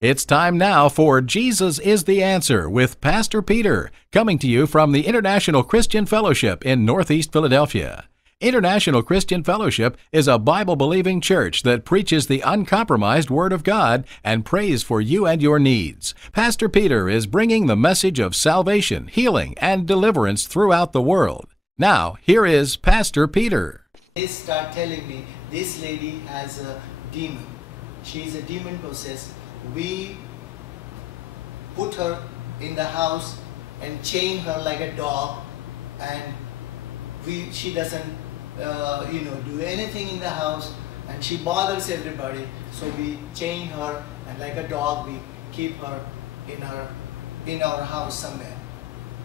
It's time now for Jesus is the Answer with Pastor Peter, coming to you from the International Christian Fellowship in Northeast Philadelphia. International Christian Fellowship is a Bible-believing church that preaches the uncompromised Word of God and prays for you and your needs. Pastor Peter is bringing the message of salvation, healing, and deliverance throughout the world. Now, here is Pastor Peter. They start telling me this lady has a demon. She's a demon possessed. We put her in the house and chain her like a dog, and she doesn't do anything in the house, and she bothers everybody. So we chain her, and like a dog we keep her in our house somewhere.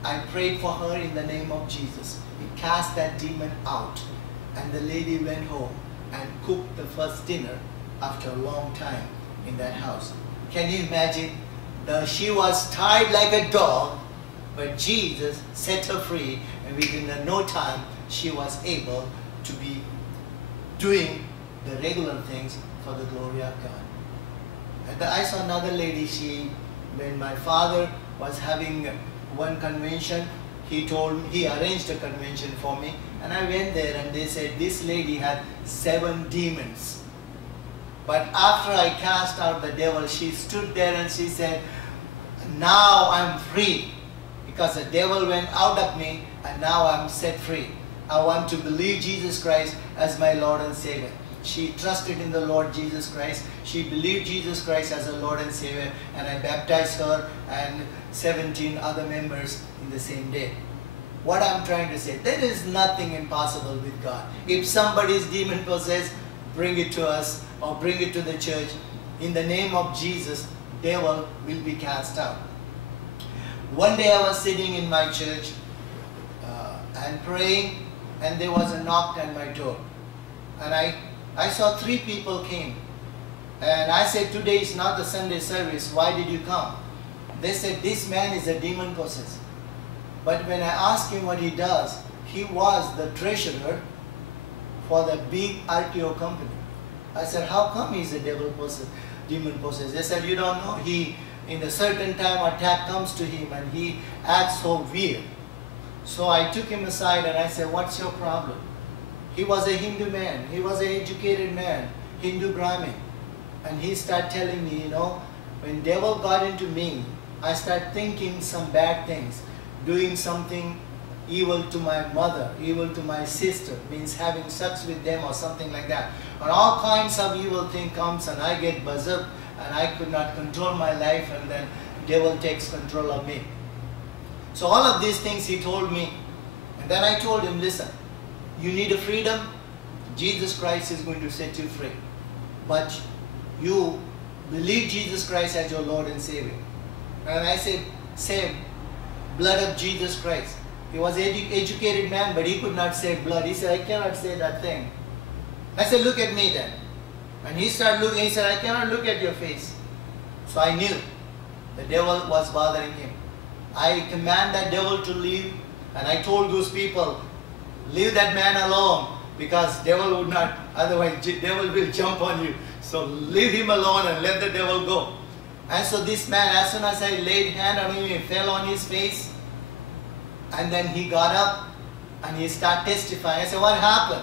I prayed for her in the name of Jesus. We cast that demon out, and the lady went home and cooked the first dinner after a long time in that house. Can you imagine? She was tied like a dog, but Jesus set her free, and within no time she was able to be doing the regular things for the glory of God. And I saw another lady, when my father was having one convention, he arranged a convention for me, and I went there, and they said this lady had 7 demons. But after I cast out the devil, she stood there and she said, now I'm free, because the devil went out of me and now I'm set free. I want to believe Jesus Christ as my Lord and Savior. She trusted in the Lord Jesus Christ. She believed Jesus Christ as a Lord and Savior, and I baptized her and 17 other members in the same day. What I'm trying to say, there is nothing impossible with God. If somebody is demon possessed, bring it to us or bring it to the church. In the name of Jesus, devil will be cast out. One day I was sitting in my church and praying, and there was a knock on my door. And I saw 3 people came. And I said, today is not the Sunday service. Why did you come? They said, this man is a demon possessed. But when I asked him what he does, he was the treasurer for the big RTO company. I said, how come he's a demon possessed? They said, you don't know. In a certain time, attack comes to him and he acts so weird. So I took him aside and I said, what's your problem? He was a Hindu man. He was an educated man, Hindu Brahmin. And he started telling me, when devil got into me, I started thinking some bad things, doing something evil to my mother, evil to my sister, means having sex with them or something like that. And all kinds of evil thing comes, and I get buzzed and I could not control my life, and then devil takes control of me. So all of these things he told me, and then I told him, listen, you need a freedom, Jesus Christ is going to set you free. But you believe Jesus Christ as your Lord and Savior. And I said, say blood of Jesus Christ. He was an educated man, but he could not say blood. He said, I cannot say that thing. I said, look at me then. And he started looking, he said, I cannot look at your face. So I knew the devil was bothering him. I command that devil to leave, and I told those people, leave that man alone, because devil would not, otherwise devil will jump on you. So leave him alone and let the devil go. And so this man, as soon as I laid hand on him, he fell on his face. And then he got up and he started testifying. I said, what happened?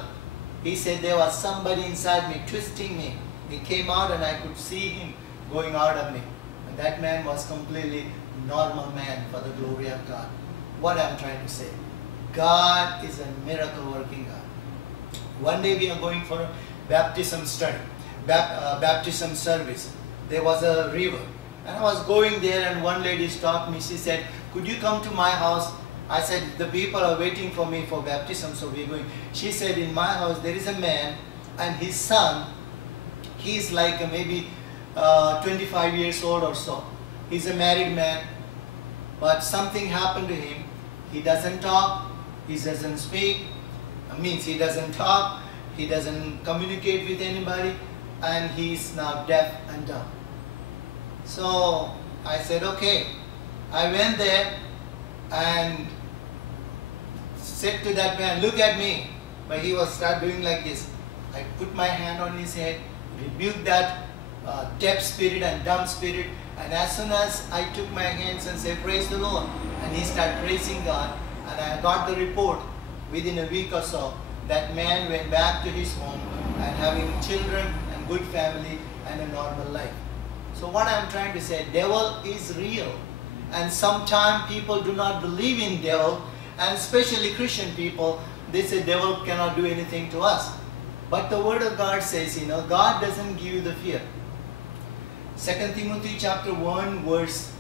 He said, there was somebody inside me twisting me. He came out and I could see him going out of me. And that man was completely normal man for the glory of God. What I'm trying to say, God is a miracle working God. One day we are going for a baptism study, baptism service. There was a river. And I was going there, and one lady stopped me. She said, could you come to my house? I said, the people are waiting for me for baptism, so we're going. She said, in my house there is a man and his son, he's like maybe 25 years old or so. He's a married man, but something happened to him. He doesn't talk, he doesn't speak, means he doesn't talk, he doesn't communicate with anybody, and he's now deaf and dumb. So I said, okay. I went there and said to that man, look at me. But he was start doing like this. I put my hand on his head, rebuked that deaf spirit and dumb spirit. And as soon as I took my hands and said, praise the Lord, and he started praising God, and I got the report within a week or so, that man went back to his home and having children and good family and a normal life. So what I'm trying to say, devil is real. And sometimes people do not believe in devil, and especially Christian people, they say devil cannot do anything to us. But the word of God says, God doesn't give you the fear. 2 Timothy chapter 1 verse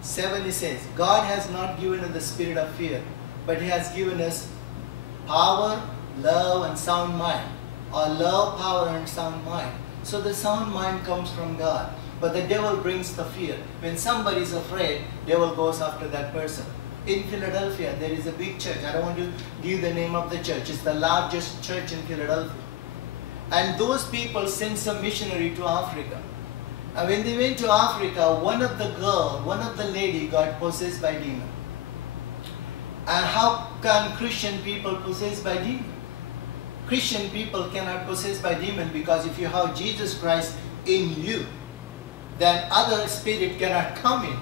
7, it says, God has not given us the spirit of fear, but he has given us power, love and sound mind. Or love, power and sound mind. So the sound mind comes from God. But the devil brings the fear. When somebody is afraid, devil goes after that person. In Philadelphia, there is a big church. I don't want to give the name of the church. It's the largest church in Philadelphia. And those people sent some missionary to Africa. And when they went to Africa, one of the lady got possessed by demon. And how can Christian people possessed by demon? Christian people cannot possessed by demon, because if you have Jesus Christ in you, then other spirit cannot come in.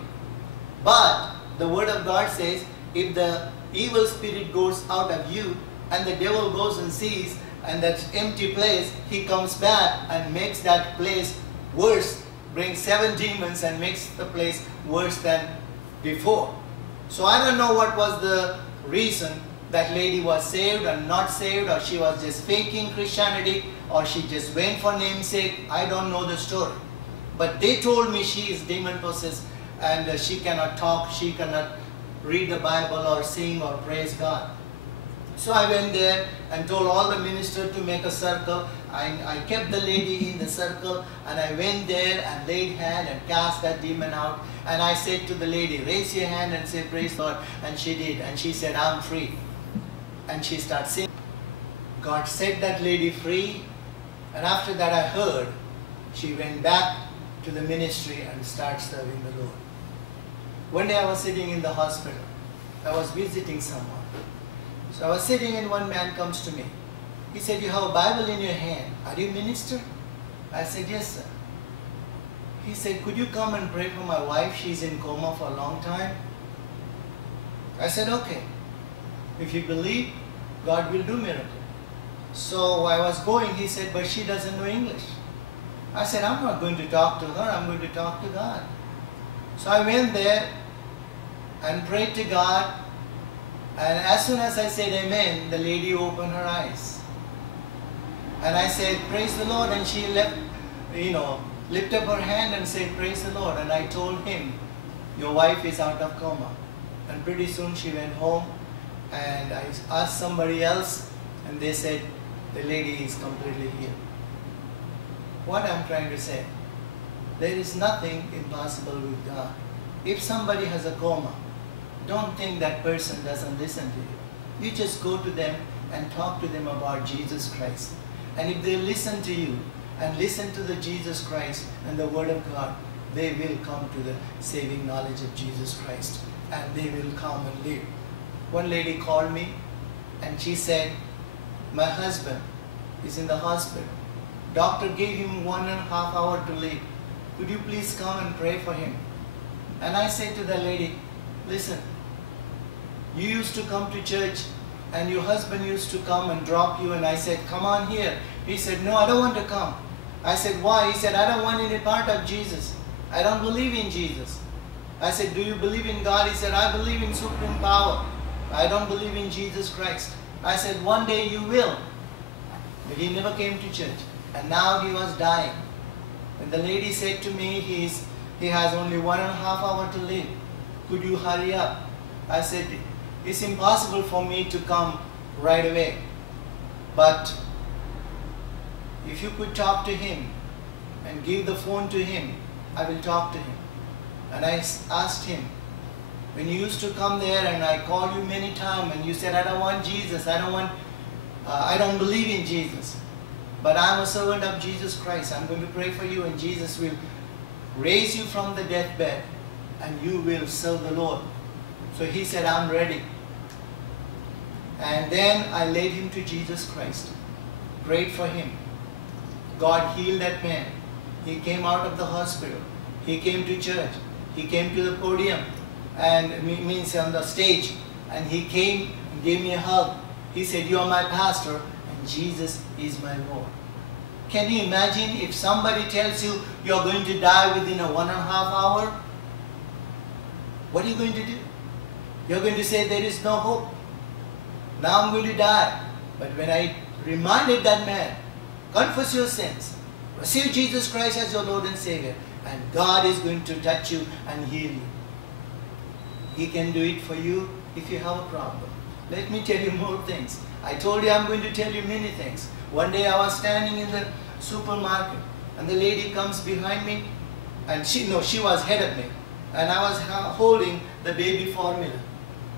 But the word of God says, if the evil spirit goes out of you and the devil goes and sees and that empty place, he comes back and makes that place worse, brings 7 demons and makes the place worse than before. So I don't know what was the reason that lady was saved or not saved, or she was just faking Christianity, or she just went for namesake. I don't know the story. But they told me she is demon possessed and she cannot talk, she cannot read the Bible or sing or praise God. So I went there and told all the ministers to make a circle. I kept the lady in the circle, and I went there and laid hand and cast that demon out. And I said to the lady, raise your hand and say praise the Lord. And she did, and she said, I'm free. And she started singing. God set that lady free, and after that I heard she went back to the ministry and started serving the Lord. One day I was sitting in the hospital. I was visiting someone. So I was sitting and one man comes to me. He said, you have a Bible in your hand. Are you a minister? I said, yes, sir. He said, could you come and pray for my wife? She's in coma for a long time. I said, okay. If you believe, God will do miracle. So I was going. He said, but she doesn't know English. I said, I'm not going to talk to her. I'm going to talk to God. So I went there and prayed to God. And as soon as I said amen, the lady opened her eyes. And I said, praise the Lord. And she lifted up her hand and said, praise the Lord. And I told him, your wife is out of coma. And pretty soon she went home. And I asked somebody else, and they said, the lady is completely healed. What I'm trying to say, there is nothing impossible with God. If somebody has a coma, don't think that person doesn't listen to you. You just go to them and talk to them about Jesus Christ. And if they listen to you and listen to the Jesus Christ and the Word of God, they will come to the saving knowledge of Jesus Christ, and they will come and live. One lady called me and she said, my husband is in the hospital. Doctor gave him 1.5 hours to live. Could you please come and pray for him? And I said to the lady, listen, you used to come to church and your husband used to come and drop you, and I said, come on here. He said, no, I don't want to come. I said, why? He said, I don't want any part of Jesus. I don't believe in Jesus. I said, do you believe in God? He said, I believe in supreme power. I don't believe in Jesus Christ. I said, one day you will. But he never came to church. And now he was dying. And the lady said to me, he has only 1.5 hours to live. Could you hurry up? I said, it's impossible for me to come right away. But if you could talk to him and give the phone to him, I will talk to him. And I asked him, when you used to come there and I called you many times and you said, I don't want Jesus, I don't believe in Jesus. But I'm a servant of Jesus Christ. I'm going to pray for you, and Jesus will raise you from the deathbed and you will serve the Lord. So he said, I'm ready. And then I laid him to Jesus Christ, prayed for him. God healed that man. He came out of the hospital. He came to church. He came to the podium and means on the stage, and he came and gave me a hug. He said, "You are my pastor and Jesus is my Lord." Can you imagine if somebody tells you you're going to die within a 1.5 hour? What are you going to do? You're going to say, there is no hope. Now I'm going to die. But when I reminded that man, confess your sins, receive Jesus Christ as your Lord and Savior, and God is going to touch you and heal you. He can do it for you if you have a problem. Let me tell you more things. I told you I'm going to tell you many things. One day I was standing in the supermarket and the lady comes behind me, and she was ahead of me, and I was holding the baby formula.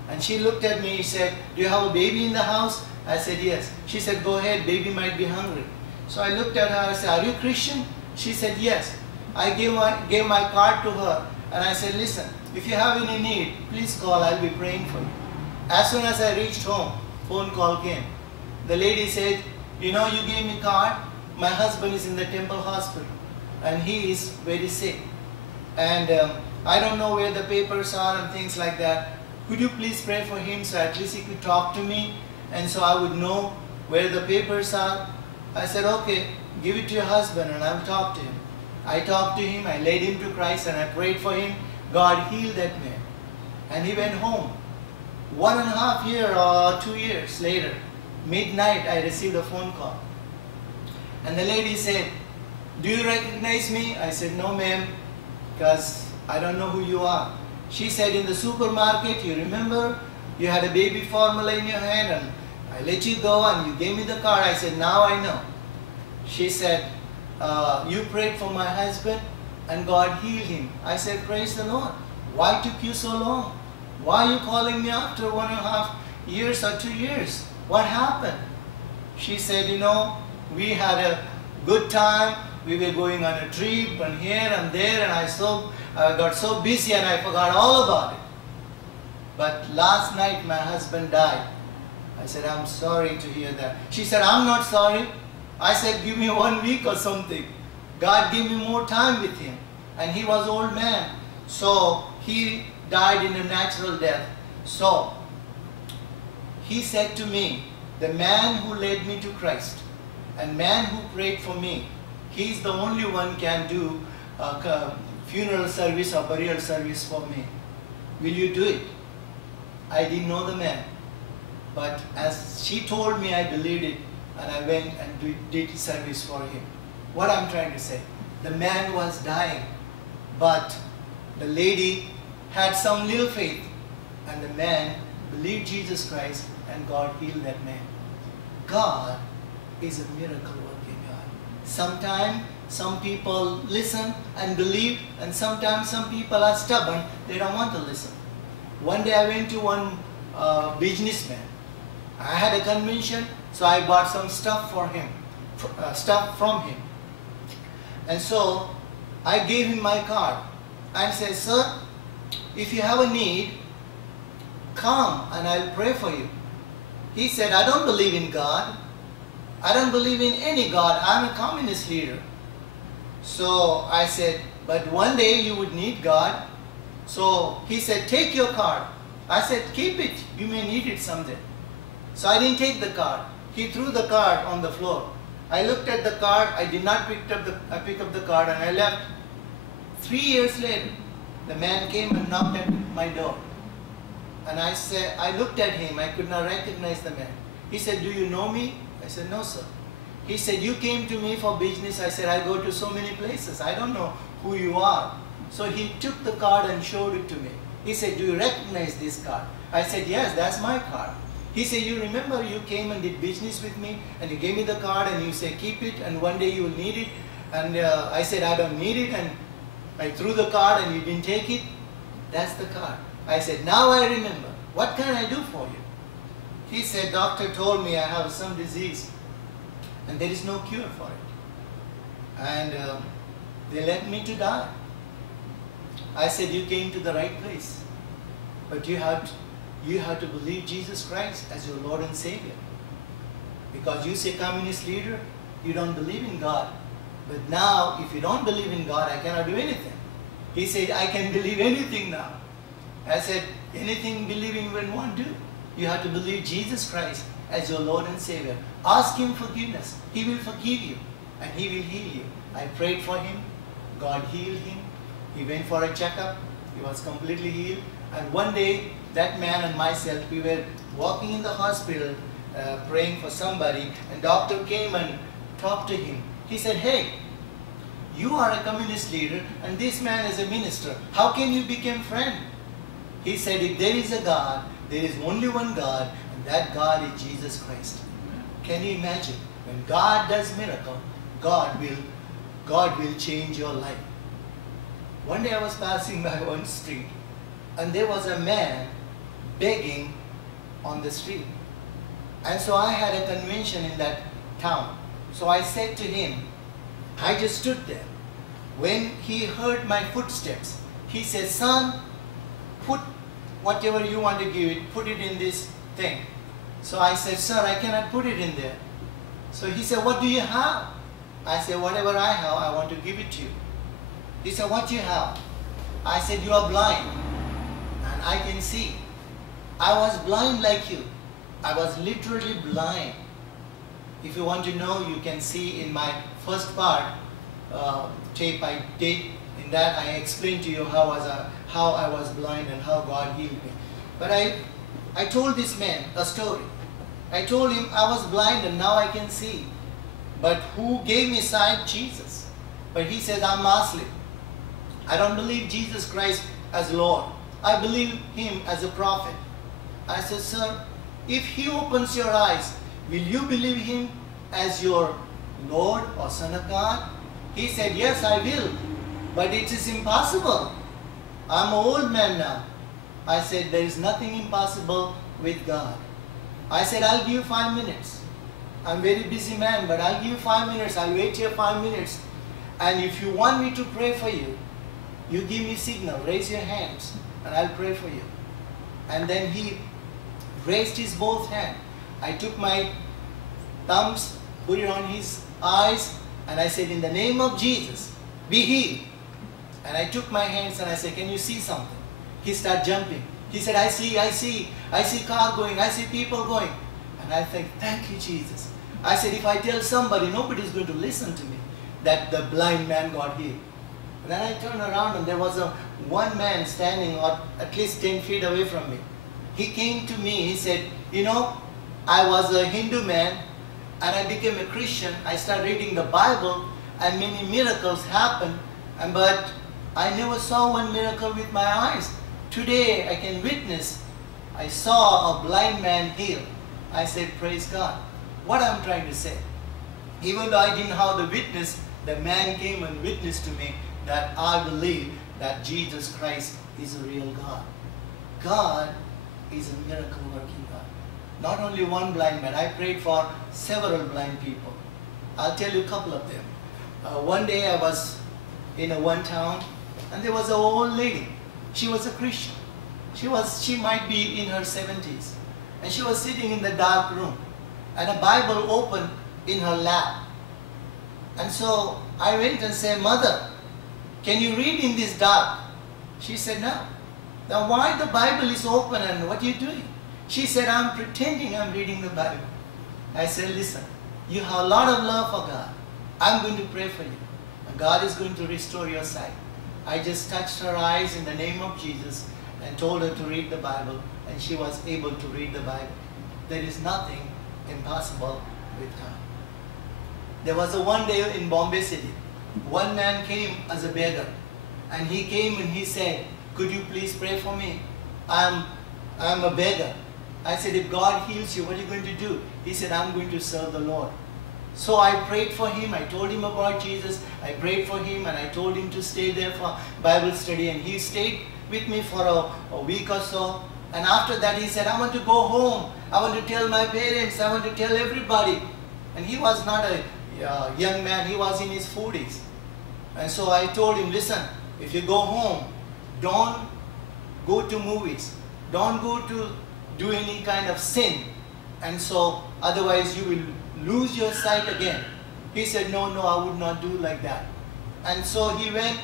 And she looked at me and said, "Do you have a baby in the house?" I said, "Yes." She said, "Go ahead, baby might be hungry." So I looked at her, I said, "Are you Christian?" She said, "Yes." I gave my card to her and I said, "Listen, if you have any need, please call, I'll be praying for you." As soon as I reached home, phone call came. The lady said, "You know, you gave me card. My husband is in the Temple Hospital and he is very sick. And I don't know where the papers are and things like that. Could you please pray for him so at least he could talk to me and so I would know where the papers are?" I said, "Okay, give it to your husband and I'll talk to him." I talked to him, I led him to Christ and I prayed for him. God healed that man. And he went home. 1.5 years or 2 years later, midnight, I received a phone call. And the lady said, "Do you recognize me?" I said, "No, ma'am, because I don't know who you are." She said, "In the supermarket, you remember, you had a baby formula in your hand and I let you go and you gave me the card." I said, "Now I know." She said, "You prayed for my husband and God healed him." I said, "Praise the Lord. Why took you so long? Why are you calling me after 1.5 years or 2 years? What happened?" She said, "You know, we had a good time. We were going on a trip and here and there, and I got so busy and I forgot all about it. But last night my husband died." I said, "I'm sorry to hear that." She said, "I'm not sorry." I said, "Give me 1 week or something." God gave me more time with him. And he was an old man. So he died in a natural death. So he said to me, the man who led me to Christ and man who prayed for me, he's the only one can do a funeral service or burial service for me. Will you do it? I didn't know the man. But as she told me, I believed it. And I went and did service for him. What I'm trying to say, the man was dying, but the lady had some little faith, and the man believed Jesus Christ, and God healed that man. God is a miracle working God. Sometimes some people listen and believe, and sometimes some people are stubborn, they don't want to listen. One day I went to one businessman. I had a convention, so I bought some stuff for him, stuff from him. And so I gave him my card and said, "Sir, if you have a need, come and I'll pray for you." He said, "I don't believe in God. I don't believe in any God. I'm a communist leader." So I said, "But one day you would need God." So he said, "Take your card." I said, "Keep it. You may need it someday." So I didn't take the card. He threw the card on the floor. I looked at the card. I did not pick up the card and I left. 3 years later, the man came and knocked at my door. And I looked at him. I could not recognize the man. He said, "Do you know me?" I said, "No, sir." He said, "You came to me for business." I said, "I go to so many places. I don't know who you are." So he took the card and showed it to me. He said, "Do you recognize this card?" I said, "Yes, that's my card." He said, "You remember you came and did business with me and you gave me the card and you said, 'Keep it and one day you will need it.' And I said, 'I don't need it,' and I threw the card and you didn't take it. That's the card." I said, "Now I remember. What can I do for you?" He said, "Doctor told me I have some disease and there is no cure for it. And they let me to die." I said, "You came to the right place. But you have to believe Jesus Christ as your Lord and Savior. Because you say communist leader, you don't believe in God, But now, if you don't believe in God, I cannot do anything. He said, I can believe anything now. I said, anything believing will won't do. You have to believe Jesus Christ as your Lord and Savior. Ask Him forgiveness. He will forgive you and He will heal you. I prayed for him. God healed him. He went for a checkup. He was completely healed. And one day, that man and myself, we were walking in the hospital praying for somebody, and doctor came and talked to him. He said, hey, you are a communist leader and this man is a minister. How can you become friend? He said, if there is a God, there is only one God, and that God is Jesus Christ. Can you imagine? When God does miracle, God will change your life. One day I was passing by one street, and there was a man begging on the street. And so I had a convention in that town. So I said to him, I just stood there. When he heard my footsteps, he said, son, put whatever you want to give it, put it in this thing. So I said, sir, I cannot put it in there. So he said, what do you have? I said, whatever I have, I want to give it to you. He said, what do you have? I said, you are blind and I can see. I was blind like you. I was literally blind. If you want to know, you can see in my first part tape I did. In that I explained to you how I was blind and how God healed me. But I told this man a story. I told him I was blind and now I can see. But who gave me sight? Jesus. But he says, I'm Muslim. I don't believe Jesus Christ as Lord. I believe Him as a prophet. I said, sir, if He opens your eyes, will you believe Him as your Lord or Son of God? He said, yes, I will. But it is impossible. I'm an old man now. I said, there is nothing impossible with God. I said, I'll give you 5 minutes. I'm a very busy man, but I'll give you 5 minutes. I'll wait here 5 minutes. And if you want me to pray for you, you give me signal, raise your hands, and I'll pray for you. And then he raised his both hands. I took my thumbs, put it on his eyes, and I said, in the name of Jesus, be healed. And I took my hands and I said, can you see something? He started jumping. He said, I see car going, I see people going. And I think, thank you, Jesus. I said, if I tell somebody, nobody's going to listen to me, that the blind man got healed. And then I turned around and there was one man standing at least 10 feet away from me. He came to me, he said, you know, I was a Hindu man and I became a Christian. I started reading the Bible and many miracles happened, but I never saw one miracle with my eyes. Today I can witness, I saw a blind man healed. I said, praise God. What I'm trying to say, even though I didn't have the witness, the man came and witnessed to me that I believe that Jesus Christ is a real God. God is a miracle working God. Not only one blind man, I prayed for several blind people. I'll tell you a couple of them. One day I was in one town and there was an old lady. She was a Christian. She might be in her 70s. And she was sitting in the dark room and a Bible opened in her lap. And so I went and said, Mother, can you read in this dark? She said, no. Now why the Bible is open and what are you doing? She said, I'm pretending I'm reading the Bible. I said, listen, you have a lot of love for God. I'm going to pray for you. And God is going to restore your sight. I just touched her eyes in the name of Jesus and told her to read the Bible, and she was able to read the Bible. There is nothing impossible with God. There was one day in Bombay City. One man came as a beggar, and he came and he said, could you please pray for me? I'm a beggar. I said, if God heals you, what are you going to do? He said, I'm going to serve the Lord. So I prayed for him. I told him about Jesus. I prayed for him and I told him to stay there for Bible study, and he stayed with me for a week or so. And after that he said, I want to go home. I want to tell my parents. I want to tell everybody. And he was not a young man. He was in his 40s. And so I told him, listen, if you go home, don't go to movies. Don't go to do any kind of sin. And so otherwise you will lose your sight again. He said, no, no, I would not do like that. And so he went.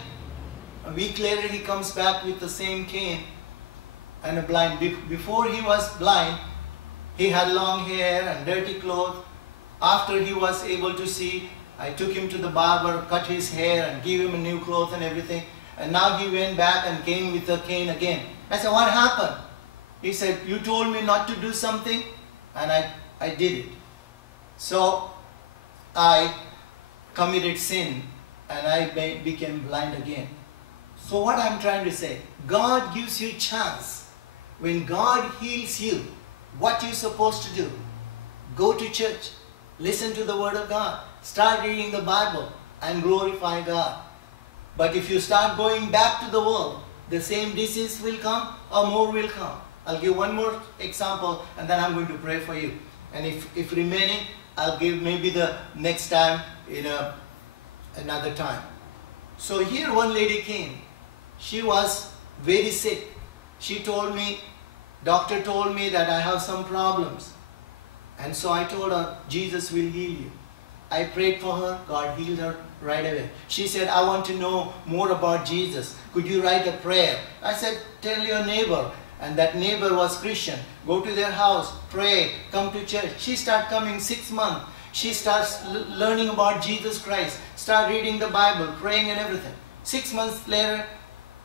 A week later he comes back with the same cane and a blind. Before he was blind, he had long hair and dirty clothes. After he was able to see, I took him to the barber, cut his hair and gave him a new clothes and everything. And now he went back and came with a cane again. I said, what happened? He said, you told me not to do something and I did it. So I committed sin and I became blind again. So what I'm trying to say, God gives you a chance. When God heals you, what you're supposed to do? Go to church, listen to the word of God, start reading the Bible and glorify God. But if you start going back to the world, the same disease will come or more will come. I'll give one more example and then I'm going to pray for you. And if remaining, I'll give maybe the next time in another time. So here one lady came. She was very sick. She told me, doctor told me that I have some problems. And so I told her, Jesus will heal you. I prayed for her, God healed her right away. She said, I want to know more about Jesus. Could you write a prayer? I said, tell your neighbor. And that neighbor was Christian. Go to their house, pray, come to church. She started coming 6 months. She starts learning about Jesus Christ, start reading the Bible, praying and everything. 6 months later,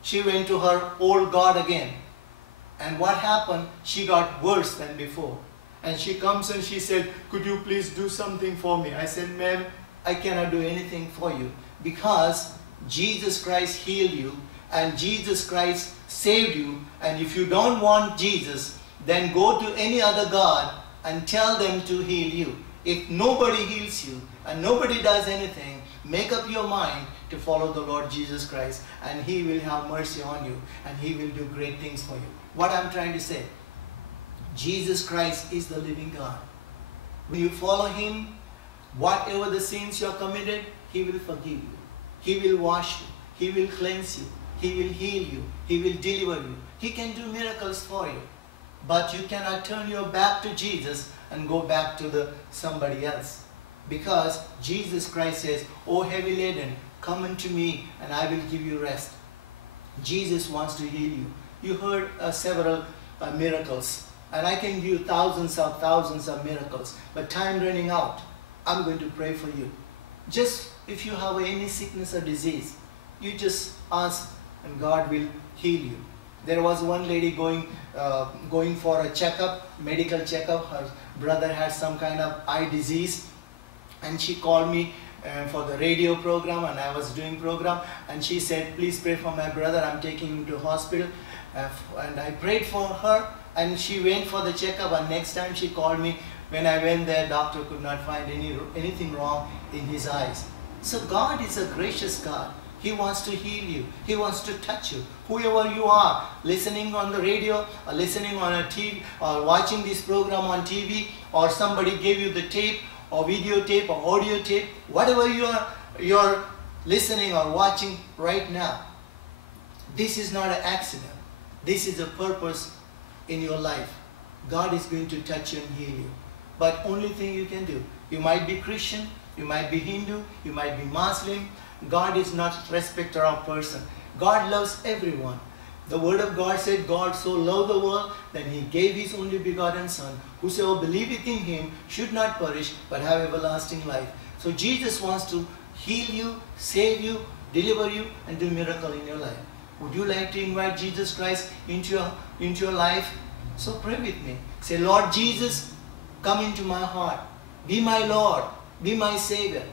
she went to her old God again. And what happened? She got worse than before. And she comes and she said, could you please do something for me? I said, ma'am, I cannot do anything for you because Jesus Christ healed you and Jesus Christ saved you. And if you don't want Jesus, then go to any other God and tell them to heal you. If nobody heals you and nobody does anything, make up your mind to follow the Lord Jesus Christ and He will have mercy on you and He will do great things for you. What I'm trying to say, Jesus Christ is the living God. When you follow Him, whatever the sins you have committed, He will forgive you. He will wash you. He will cleanse you. He will heal you. He will deliver you. He can do miracles for you. But you cannot turn your back to Jesus and go back to somebody else. Because Jesus Christ says, O heavy laden, come unto me and I will give you rest. Jesus wants to heal you. You heard several miracles. And I can give thousands of miracles. But time running out, I'm going to pray for you. Just if you have any sickness or disease, you just ask and God will heal you. There was one lady going for a checkup, medical checkup. Her brother had some kind of eye disease. And she called me for the radio program and I was doing program. And she said, please pray for my brother. I'm taking him to hospital. And I prayed for her. And she went for the checkup and next time she called me. When I went there, doctor could not find anything wrong in his eyes. So God is a gracious God. He wants to heal you. He wants to touch you. Whoever you are, listening on the radio, or listening on a TV, or watching this program on TV, or somebody gave you the tape, or videotape, or audio tape, whatever you're listening or watching right now, this is not an accident. This is a purpose in your life. God is going to touch you and heal you. But only thing you can do, you might be Christian, you might be Hindu, you might be Muslim. God is not a respecter of person. God loves everyone. The word of God said, God so loved the world that He gave His only begotten Son. Whosoever believeth in Him should not perish but have everlasting life. So Jesus wants to heal you, save you, deliver you and do miracle in your life. Would you like to invite Jesus Christ into your life? So pray with me. Say, Lord Jesus, come into my heart. Be my Lord. Be my Savior.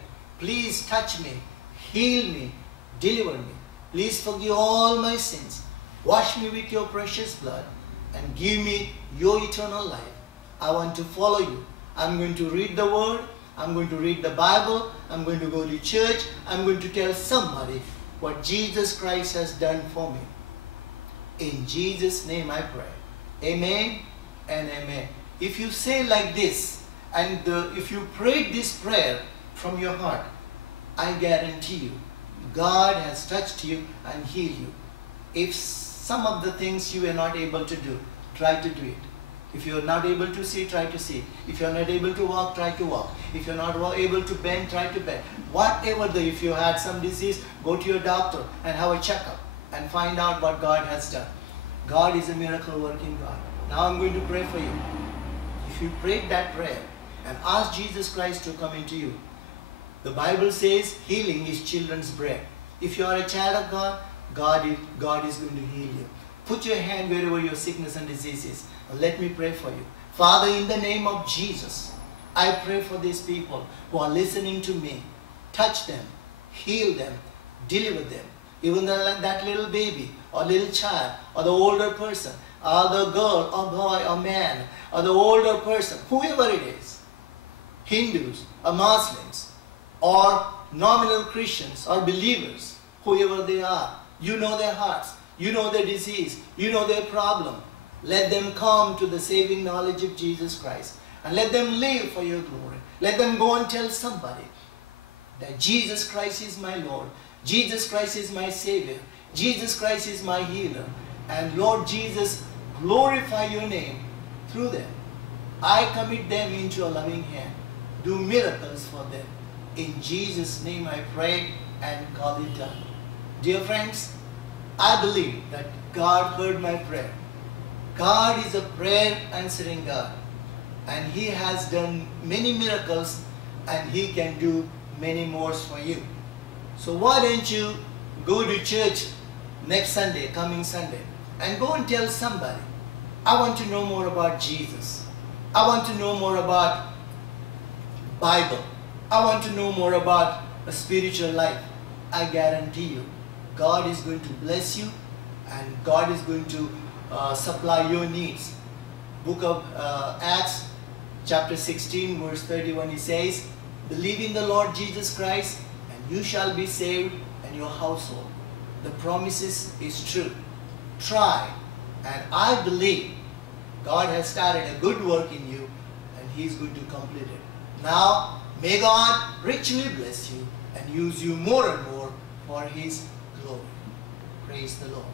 Please touch me. Heal me. Deliver me. Please forgive all my sins. Wash me with your precious blood and give me your eternal life. I want to follow you. I'm going to read the word. I'm going to read the Bible. I'm going to go to church. I'm going to tell somebody what Jesus Christ has done for me. In Jesus' name I pray. Amen and amen. If you say like this, and if you pray this prayer from your heart, I guarantee you, God has touched you and healed you. If some of the things you are not able to do, try to do it. If you're not able to see, try to see. If you're not able to walk, try to walk. If you're not able to bend, try to bend. Whatever if you had some disease, go to your doctor and have a checkup and find out what God has done. God is a miracle working God. Now I'm going to pray for you. If you prayed that prayer and ask Jesus Christ to come into you, the Bible says healing is children's bread. If you are a child of God, God is going to heal you. Put your hand wherever your sickness and disease is. And let me pray for you. Father, in the name of Jesus, I pray for these people who are listening to me. Touch them, heal them, deliver them. Even that little baby or little child or the older person or the girl or boy or man or the older person, whoever it is, Hindus or Muslims or nominal Christians or believers, whoever they are, you know their hearts, you know their disease, you know their problem. Let them come to the saving knowledge of Jesus Christ and let them live for your glory. Let them go and tell somebody that Jesus Christ is my Lord, Jesus Christ is my Savior, Jesus Christ is my healer, and Lord Jesus, glorify your name through them. I commit them into a loving hand. Do miracles for them. In Jesus' name I pray and call it done. Dear friends, I believe that God heard my prayer. God is a prayer answering God, and He has done many miracles and He can do many more for you. So why don't you go to church next Sunday, coming Sunday, and go and tell somebody, I want to know more about Jesus. I want to know more about Bible. I want to know more about a spiritual life. I guarantee you, God is going to bless you and God is going to supply your needs. Book of Acts chapter 16 verse 31, it says, believe in the Lord Jesus Christ and you shall be saved and your household. The promises is true. Try, and I believe God has started a good work in you and He is going to complete it. Now may God richly bless you and use you more and more for His glory. Praise the Lord.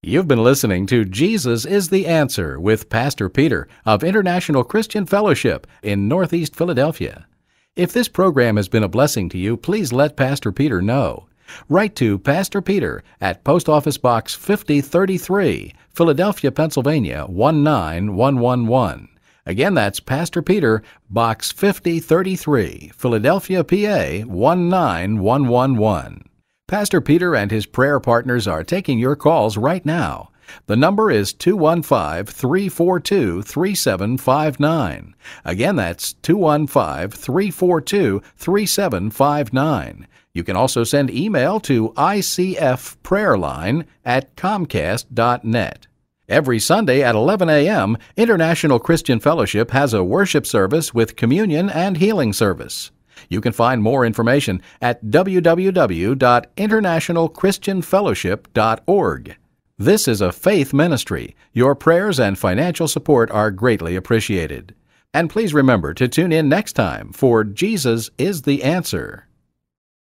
You've been listening to Jesus is the Answer with Pastor Peter of International Christian Fellowship in Northeast Philadelphia. If this program has been a blessing to you, please let Pastor Peter know. Write to Pastor Peter at Post Office Box 5033, Philadelphia, Pennsylvania 19111. Again, that's Pastor Peter, Box 5033, Philadelphia, PA 19111. Pastor Peter and his prayer partners are taking your calls right now. The number is 215-342-3759. Again, that's 215-342-3759. You can also send email to icfprayerline@comcast.net. Every Sunday at 11 a.m., International Christian Fellowship has a worship service with communion and healing service. You can find more information at www.internationalchristianfellowship.org. This is a faith ministry. Your prayers and financial support are greatly appreciated. And please remember to tune in next time for Jesus is the Answer.